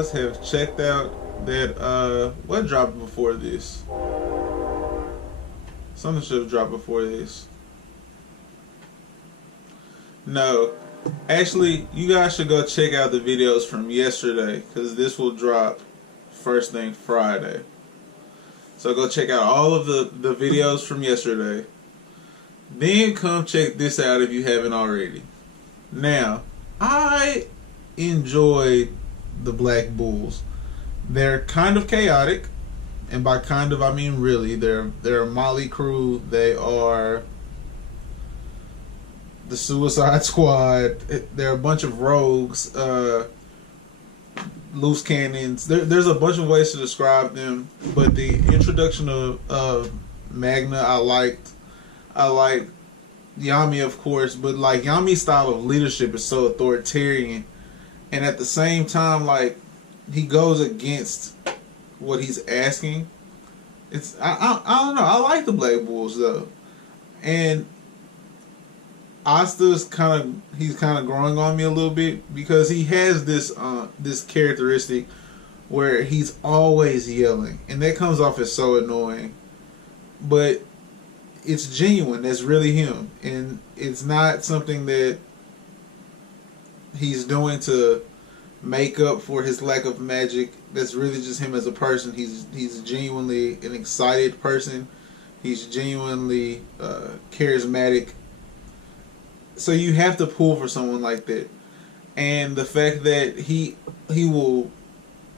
guys have checked out that what dropped before this? Something should have dropped before this. No. Actually, you guys should go check out the videos from yesterday because this will drop first thing Friday. So go check out all of the videos from yesterday. Then come check this out if you haven't already. Now, I enjoyed the Black Bulls. They're kind of chaotic, and by kind of I mean really. They're a motley crew. They are the Suicide Squad. They're a bunch of rogues, loose cannons. There's a bunch of ways to describe them, but the introduction of Magna I liked. I liked Yami, of course, but like Yami's style of leadership is so authoritarian, and at the same time, like he goes against what he's asking. It's I don't know. I like the Black Bulls though, and Asta's he's kind of growing on me a little bit because he has this characteristic where he's always yelling, and that comes off as so annoying, but it's genuine. That's really him, and it's not something that he's doing to make up for his lack of magic. That's really just him as a person. He's genuinely an excited person. He's genuinely charismatic. So you have to pull for someone like that, and the fact that he will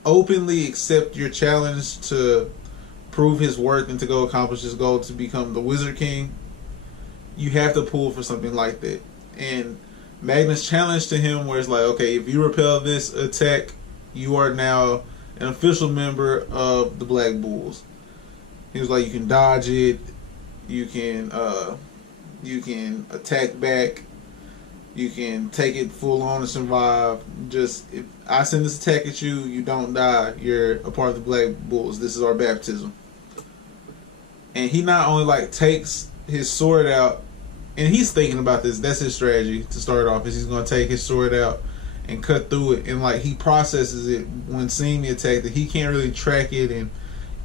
openly accept your challenge to prove his worth and to go accomplish his goal to become the Wizard King, you have to pull for something like that. And Magnus challenge to him where it's like, okay, if you repel this attack, you are now an official member of the Black Bulls. He was like, you can dodge it, you can attack back, you can take it full on and survive. Just if I send this attack at you, you don't die. You're a part of the Black Bulls. This is our baptism. And he not only like takes his sword out, and he's thinking about this. That's his strategy to start off. Is he's going to take his sword out and cut through it, and like he processes it when seeing the attack that he can't really track it, and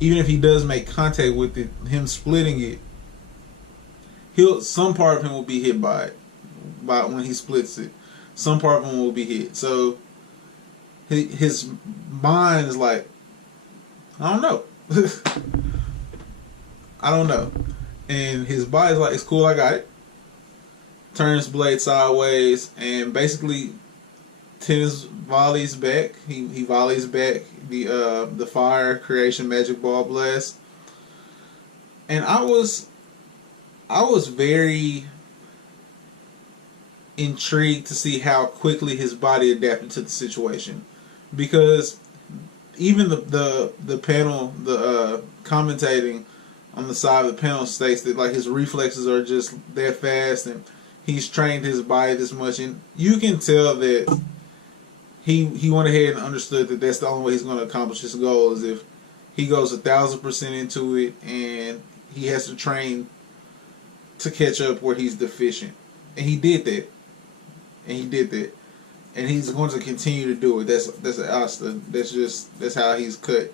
even if he does make contact with it, him splitting it, some part of him will be hit by it. By when he splits it, some part of him will be hit. So his mind is like, I don't know. I don't know. And his body's like, it's cool, I got it. Turns blade sideways and basically tennis volleys back. He volleys back the fire creation magic ball blast. And I was very intrigued to see how quickly his body adapted to the situation, because even the panel, commentating on the side of the panel states that like his reflexes are just that fast, and he's trained his body this much, and you can tell that he went ahead and understood that that's the only way he's going to accomplish his goal is if he goes 1,000% into it, and he has to train to catch up where he's deficient, and he did that. And he's going to continue to do it. That's Asta. That's how he's cut.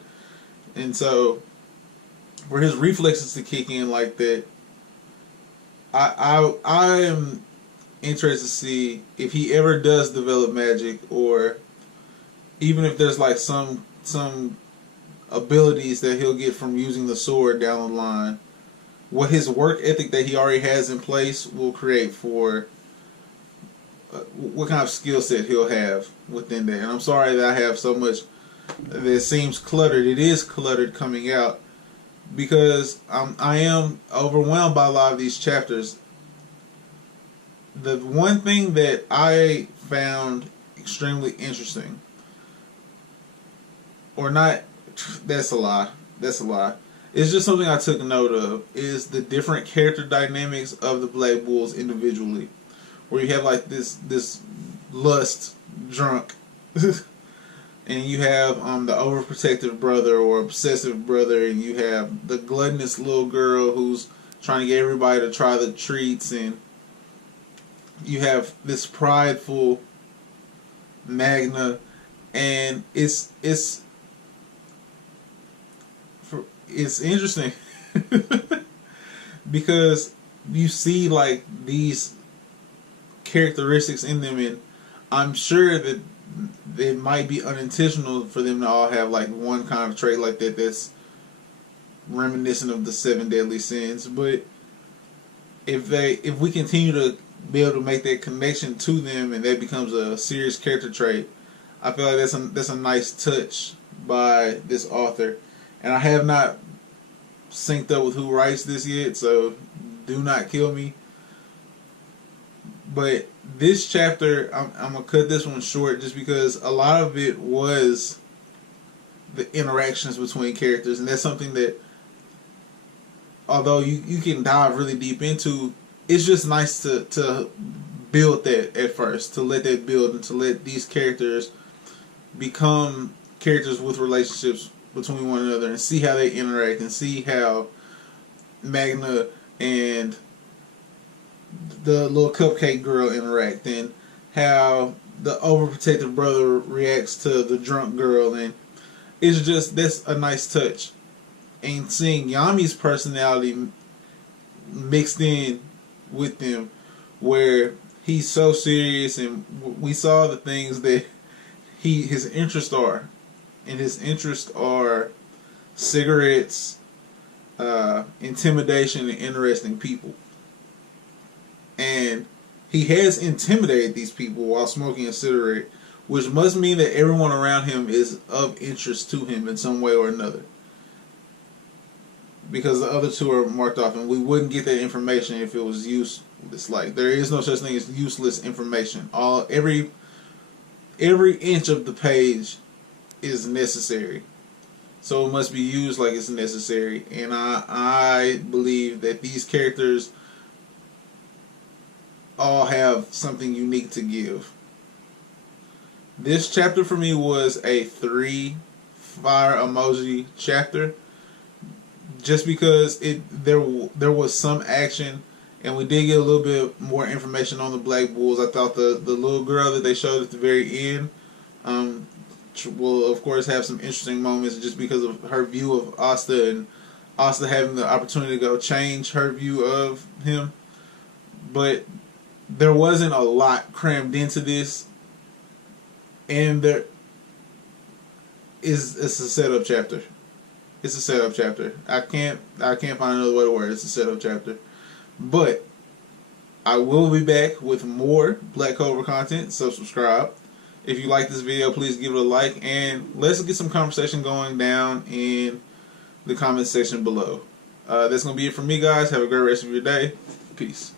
And so, for his reflexes to kick in like that, I am interested to see if he ever does develop magic, or even if there's like some abilities that he'll get from using the sword down the line. What his work ethic that he already has in place will create for what kind of skill set he'll have within that. And I'm sorry that I have so much that seems cluttered. It is cluttered coming out because I am overwhelmed by a lot of these chapters. The one thing that I found extremely interesting, or not, that's a lie. It's just something I took note of, is the different character dynamics of the Black Bulls individually. Where you have like this lust drunk, and you have the overprotective brother or obsessive brother, and you have the gluttonous little girl who's trying to get everybody to try the treats, and you have this prideful Magna, and it's interesting because you see like these characteristics in them, and I'm sure that it might be unintentional for them to all have like one kind of trait like that that's reminiscent of the seven deadly sins. But if we continue to be able to make that connection to them, and that becomes a serious character trait, I feel like that's a nice touch by this author. And I have not synced up with who writes this yet, so do not kill me. But this chapter, I'm gonna cut this one short just because a lot of it was the interactions between characters, and that's something that, although you can dive really deep into, it's just nice to build that at first, to let that build, and to let these characters become characters with relationships between one another, and see how they interact, and see how Magna and the little cupcake girl interact, and how the overprotective brother reacts to the drunk girl, and that's a nice touch. And seeing Yami's personality mixed in with them, where he's so serious, and we saw the things that his interests are, and his interests are cigarettes, intimidation, and interesting people. And he has intimidated these people while smoking a cigarette, which must mean that everyone around him is of interest to him in some way or another. Because the other two are marked off, and we wouldn't get that information if it was useless. Like, there is no such thing as useless information. Every inch of the page is necessary, so it must be used like it's necessary. And I believe that these characters all have something unique to give. This chapter for me was a 3 fire emoji chapter, just because there was some action, and we did get a little bit more information on the Black Bulls. I thought the little girl that they showed at the very end will of course have some interesting moments, just because of her view of Asta, and Asta having the opportunity to go change her view of him. But there wasn't a lot crammed into this, and it's a setup chapter. It's a setup chapter. I can't find another way to word it. It's a setup chapter. But I will be back with more Black Clover content, so subscribe. If you like this video, please give it a like, and let's get some conversation going down in the comment section below. That's going to be it from me, guys. Have a great rest of your day. Peace.